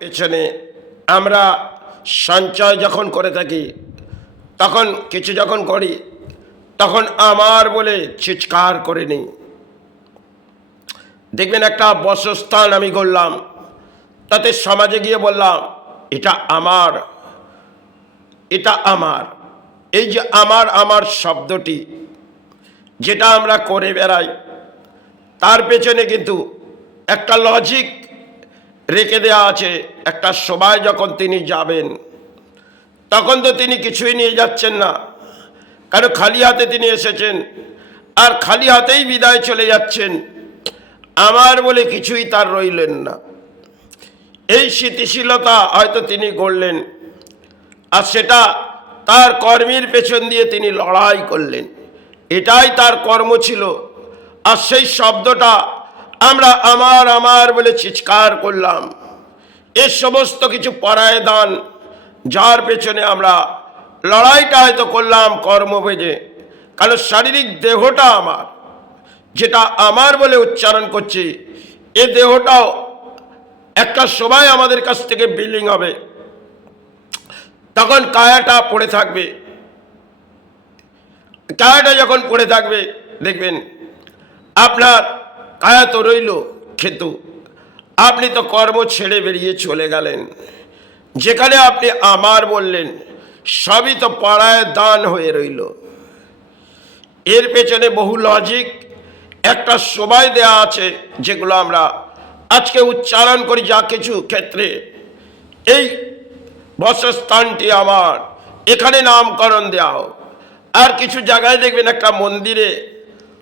পেছনে আমরা সঞ্চয় যখন করে থাকি, তখন কিছু যখন করি, তখন আমার বলে চিৎকার করে নিই। দেখবেন একটা বাসস্থান আমি করলাম, তাতে সমাজে গিয়ে বললাম এটা আমার, এটা আমার। এই যে আমার আমার শব্দটি যেটা আমরা করে বেড়াই, তার পেছনে কিন্তু একটা লজিক রেখে দেওয়া আছে। একটা সবাই যখন তিনি যাবেন, তখন তো তিনি কিছুই নিয়ে যাচ্ছেন না, কারণ খালি হাতে তিনি এসেছেন, আর খালি হাতেই বিদায় চলে যাচ্ছেন। আমার বলে কিছুই তার রইলেন না। এই স্থিতিশীলতা হয়তো তিনি গড়লেন, আর সেটা তার কর্মের পেছন দিয়ে তিনি লড়াই করলেন। এটাই তার কর্ম ছিল। আর সেই শব্দটা আমরা আমার আমার বলে চিৎকার করলাম। এর সমস্ত কিছু পরায় দান, যার পেছনে আমরা লড়াইটা হয়তো করলাম কর্ম ভেজে, কারণ শারীরিক দেহটা আমার, যেটা আমার বলে উচ্চারণ করছি, এ দেহটাও একটা সময় আমাদের কাছ থেকে বিলিং হবে। তখন কায়াটা পড়ে থাকবে। কায়াটা যখন পড়ে থাকবে, দেখবেন আপনার কায়া তো রইল, কিন্তু আপনি তো কর্ম ছেড়ে বেরিয়ে চলে গেলেন। যেখানে আপনি আমার বললেন, সবই তো পরায় দান হয়ে রইল। এর পেছনে বহু লজিক, একটা সময় দেয়া আছে, যেগুলো আমরা আজকে উচ্চারণ করি। যা কিছু ক্ষেত্রে এই বাসস্থানটি আমার, এখানে নামকরণ দেওয়া হোক। আর কিছু জায়গায় দেখবেন একটা মন্দিরে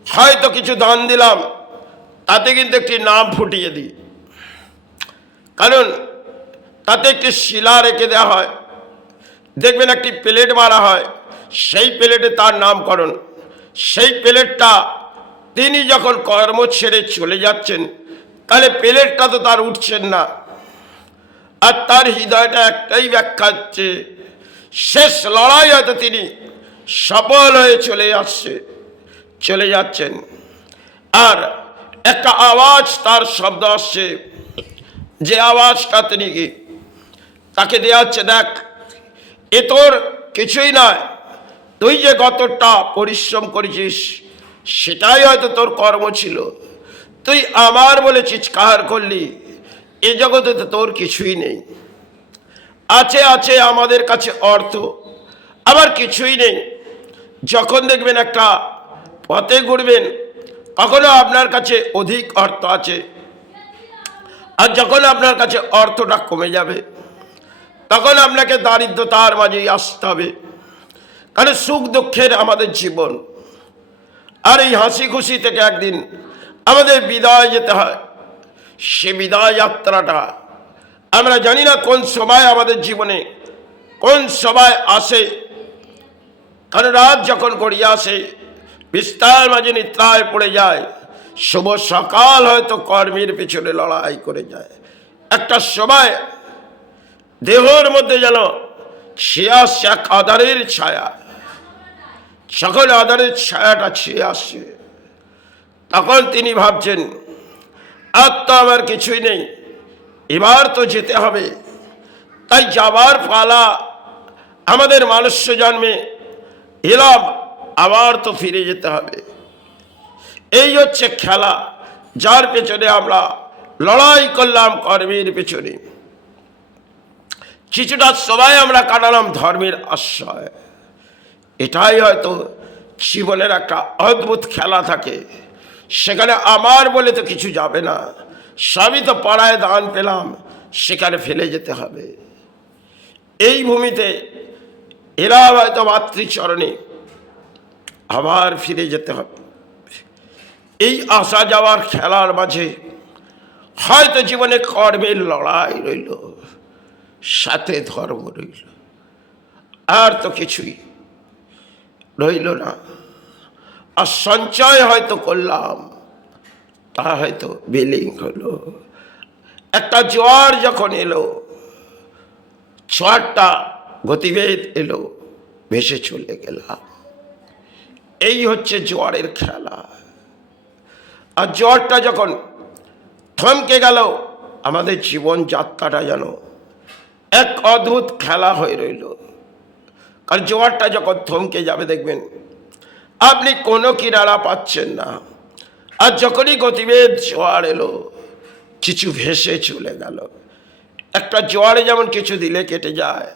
হয়তো কিছু দান দিলাম, তাতে কিন্তু একটি নাম ফুটিয়ে দিই, কারণ তাতে একটি শিলা রেখে দেওয়া হয়। দেখবেন একটি প্লেট মারা হয়, সেই প্লেটে তার নামকরণ। সেই প্লেটটা তিনি যখন কর্ম ছেড়ে চলে যাচ্ছেন, তাহলে প্লেটটা তো তার উঠছেন না। আর তার হৃদয়টা একটাই ব্যাখ্যা হচ্ছে, শেষ লড়াই হয়তো তিনি সফল হয়ে চলে যাচ্ছেন। আর একটা আওয়াজ, তার শব্দ আসছে, যে আওয়াজটা তিনি তাকে দেওয়া হচ্ছে, দেখ এ তোর কিছুই নয়, তুই যে গতটা পরিশ্রম করেছিস সেটাই হয়তো তোর কর্ম ছিল। তুই আমার বলে চিৎকার করলি, এ জগতে তো তোর কিছুই নেই। আছে আছে আমাদের কাছে অর্থ, আবার কিছুই নেই। যখন দেখবেন একটা পথে ঘুরবেন, কখনো আপনার কাছে অধিক অর্থ আছে, আর যখন আপনার কাছে অর্থটা কমে যাবে, তখন আপনাকে দারিদ্রতার মাঝেই আসতে হবে। কারণ সুখ দুঃখের আমাদের জীবন, আর এই হাসি খুশি থেকে একদিন আমাদের বিদায় যেতে হয়। সে বিদায় যাত্রাটা আমরা জানি না কোন সময় আমাদের জীবনে, কোন সময় আসে। কারণ রাত যখন গড়িয়ে আসে, বিস্তার মাঝে নিদ্রায় পড়ে যায়, শুভ সকাল হয়তো কর্মের পেছনে লড়াই করে যায়। একটা সময় দেহের মধ্যে যেন ছেয়ে আসছে এক আধারের ছায়া, সকল আধারের ছায়াটা ছেয়ে আসছে। তখন তিনি ভাবছেন, আর তো আমার কিছুই নেই, এবার তো যেতে হবে। তাই যাবার পালা। আমাদের মনুষ্য জন্মে এলাম, আবার তো ফিরে যেতে হবে। এই হচ্ছে খেলা, যার পেছনে আমরা লড়াই করলাম কর্মের পেছনে। কিছুটা সময় আমরা কাটালাম ধর্মের আশ্রয়। এটাই হয়তো জীবনের একটা অদ্ভুত খেলা থাকে। সেখানে আমার বলে তো কিছু যাবে না, সবই তো পাড়ায় দান পেলাম, সেখানে ফেলে যেতে হবে। এই ভূমিতে এরা হয়তো মাতৃচরণে আবার ফিরে যেতে হবে। এই আসা যাওয়ার খেলার মাঝে হয়তো জীবনে কর্মের লড়াই রইল, সাথে ধর্ম রইল, আর তো কিছুই রইল না। আর সঞ্চয় হয়তো করলাম, তা হয়তো বিলীন হলো। একটা জোয়ার যখন এলো, জোয়ারটা গতিবেগ এলো, ভেসে চলে গেলাম। এই হচ্ছে জোয়ারের খেলা। আর জোয়ারটা যখন থমকে গেল, আমাদের জীবন যাত্রাটা যেন এক অদ্ভুত খেলা হয়ে রইল। কারণ জোয়ারটা যখন থমকে যাবে দেখবেন আপনি কোনো কিনারা পাচ্ছেন না, আর যখনই গতিবেগ জোয়ার এলো কিছু ভেসে চলে গেল। একটা জোয়ারে যেমন কিছু দিলে কেটে যায়,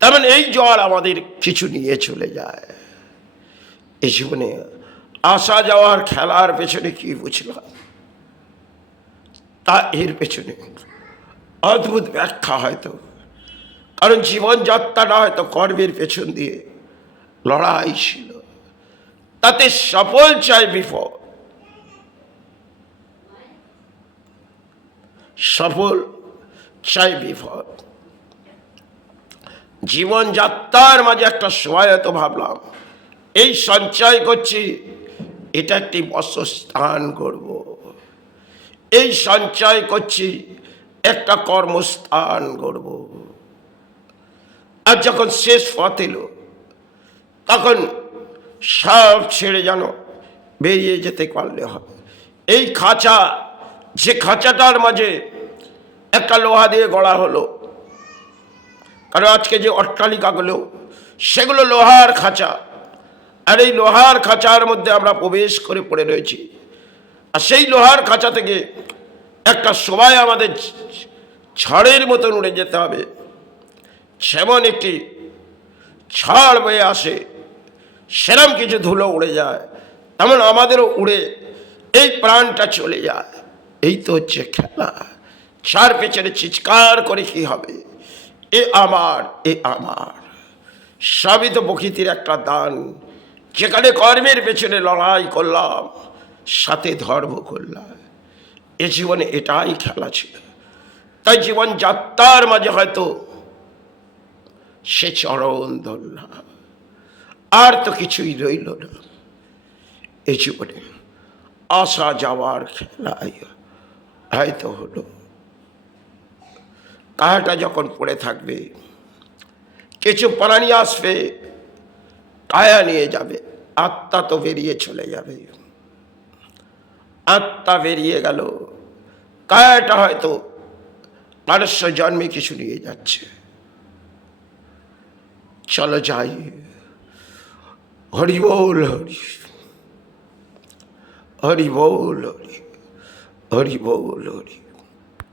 তেমন এই জোয়ার আমাদের কিছু নিয়ে চলে যায়। এই জীবনে আসা যাওয়ার খেলার পেছনে কি বুঝলাম, তা এর পেছনে অদ্ভুত ব্যাখ্যা হয়তো। কারণ জীবনযাত্রাটা হয়তো কর্মের পেছন দিয়ে লড়াই ছিল, তাতে সফল চাই বিফল, সফল চাই বিফল। জীবনযাত্রার মাঝে একটা সময় হয়তো ভাবলাম এই সঞ্চয় করছি, এটা একটি বাসস্থান করব, এই সঞ্চয় করছি একটা কর্মস্থান করব। আর যখন শেষ পথ এলো তখন সব ছেড়ে যেন বেরিয়ে যেতে পারলে হবে। এই খাঁচা, যে খাঁচাটার মাঝে একটা লোহা দিয়ে গড়া হলো, কারণ আজকে যে অট্টালিকাগুলো সেগুলো লোহার খাঁচা, আর এই লোহার খাঁচার মধ্যে আমরা প্রবেশ করে পড়ে রয়েছি। আর সেই লোহার খাঁচা থেকে একটা সময় আমাদের ঝড়ের মতন উড়ে যেতে হবে। যেমন একটি ঝড় বয়ে আসে, সেরম কিছু ধুলো উড়ে যায়, তেমন আমাদেরও উড়ে এই প্রাণটা চলে যায়। এই তো হচ্ছে খেলা। যার পেছনে চিৎকার করে কি হবে, এ আমার, এ আমার। সবই তো প্রকৃতির একটা দান, যেখানে কর্মের পেছনে লড়াই করলাম, সাথে ধর্ম করলাম। এ জীবনে এটাই খেলা ছিল। তাই জীবন যাত্রার মাঝে হয়তো সে চরণ ধরলাম, আর তো কিছুই রইল না। এই জীবনে আসা যাওয়ার খেলাই হয়তো হলো। কায়াটা যখন পড়ে থাকবে কিছু প্রাণী আসবে, কায়া নিয়ে যাবে, আত্মা তো বেরিয়ে চলে যাবে। আত্মা বেরিয়ে গেল, কায়াটা হয়তো মানুষ্য জন্মে কিছু নিয়ে যাচ্ছে। চলো যাই। হরি বল হরি, হরি বল হরি, হরি বল হরি।